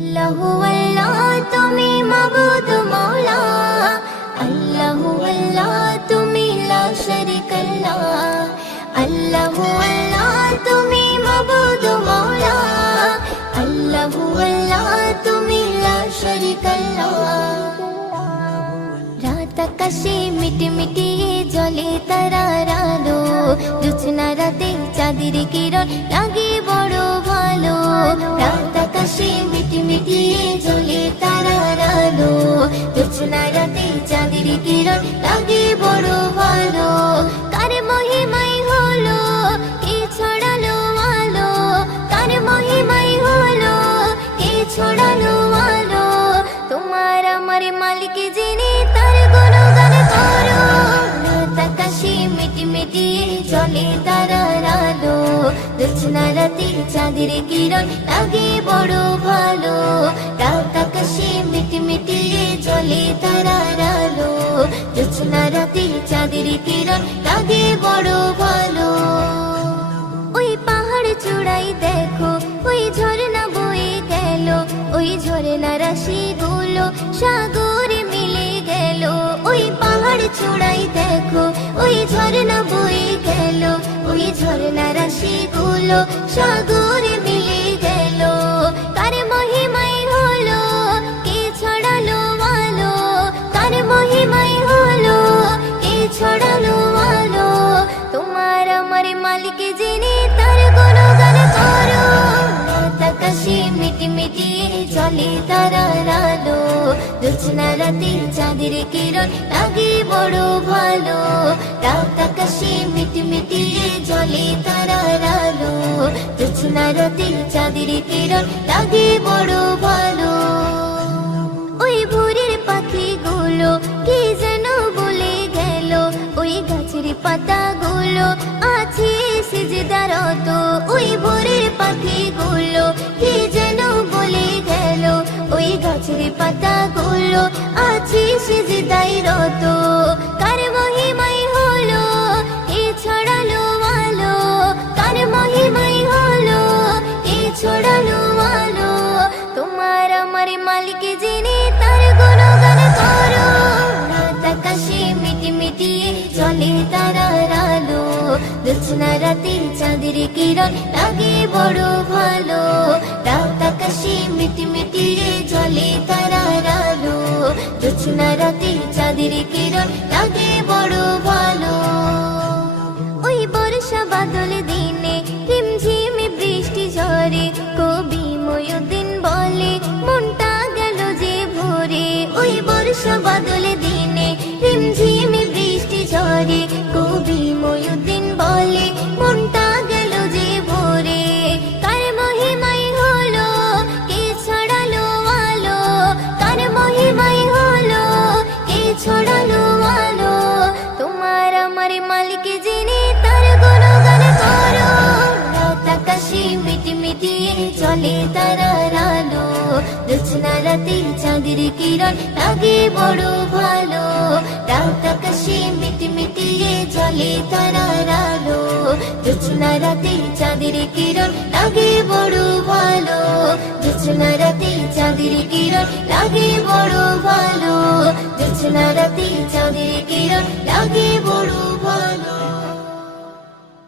আল্লাহু আল্লাহ তুমি মাবুদ মওলা, আল্লাহু আল্লাহ তুমি লা শারীকাল্লাহ। আল্লাহু আল্লাহ তুমি মাবুদ মওলা, আল্লাহু আল্লাহ তুমি লা শারীকাল্লাহ। রাত আকাশে মিটমিটিয়ে জ্বলে তারার আলো, জোছনা রাতে চাঁদের কিরণ লাগে বড় ভালো। রাত আকাশে মিটমিটিয়ে জ্বলে তারার আলো, জোছনা রাতে চাঁদের কিরণ লাগে বড় ভালো। কার মহিমাই হলো কে ছড়ালো আলো, কার মহিমাই হলো কে ছড়ালো আলো। তোমার আমার মালিক যিনি তার গুণগান করো। রাত আকাশে মিটমিটিয়ে জ্বলে তারার আলো, জোছনা রাতে চাঁদের কিরণ লাগে বড় ভালো। রাত আকাশে মিটমিটিয়ে জ্বলে তারার আলো, জোছনা রাতে চাঁদের কিরণ লাগে বড় ভালো। ওই পাহাড় চূড়াই দেখো ওই ঝর্ণা বয়ে গেল, ওই ঝর্ণা রাশি গুলো সাগরে মিলে গেল। ওই পাহাড় চূড়াই দেখো ওই ঝর্ণা বয়ে গেল, ওই ঝর্ণা রাশি গুলো সাগরে মিলে গেল। কার মহিমাই হলো কে ছড়ালো আলো, কার মহিমাই হলো কে ছড়ালো আলো। তোমার আমার মালিক যিনি তার গুণগান করো। রাত আকাশে মিটমিটিয়ে জ্বলে তারার আলো, জোছনা রাতে চাঁদের কিরণ লাগে বড় ভালো। রাত আকাশে মিটমিটিয়ে জ্বলে তারার আলো, জোছনা রাতে চাঁদের কিরণ লাগে বড় ভালো। ওই ভোরের পাখিগুলো কি যেন বলে গেল, ওই গাছের পাতাগুলো আছে সিজদারত। ওই ভোরের পাখিগুলো কি যেন বলে গেল, ওই গাছের পাতাগুলো আছে সিজদারত। কার মহিমাই হলো কে ছড়ালো আলো, কার মহিমাই হলো কে ছড়ালো আলো। তোমার আমার মালিক যিনি তার গুণগান করো। রাত আকাশে মিটমিটিয়ে জ্বলে তারার আলো, জোছনা রাতে চাঁদের কিরণ লাগে বড় ভালো। রাত আকাশে মিটমিটিয়ে জ্বলে তারার আলো, জোছনা রাতে চাঁদের কিরণ লাগে বড় ভালো। ওই বর্ষা বাদল দিনে ঝিমঝিমে বৃষ্টি ঝরে, কবি ময়ূরদিন বলে মনটা গেল যে ভরে। ওই বর্ষা বাদল দিনে ঝিমঝিমে বৃষ্টি ঝরে, কবি ময়ূরদিন বলে মনটা গেল যে ভরে। কার মহিমাই হলো কে ছড়ালো আলো, কার মহিমাই হলো কে ছড়ালো আলো। তোমার আমার মালিক যিনি তার গুণগান করো। রাত আকাশে মিটমিটিয়ে জ্বলে তারার আলো, জোছনা রাতে চাঁদের কিরণ লাগে বড় ভালো। রাত আকাশে মিটমিটিয়ে জ্বলে তারার আলো, জোছনা রাতে চাঁদের কিরণ লাগে বড় ভালো। জোছনা রাতে চাঁদের কিরণ লাগে বড় ভালো, জোছনা রাতে চাঁদের কিরণ লাগে বড় ভালো।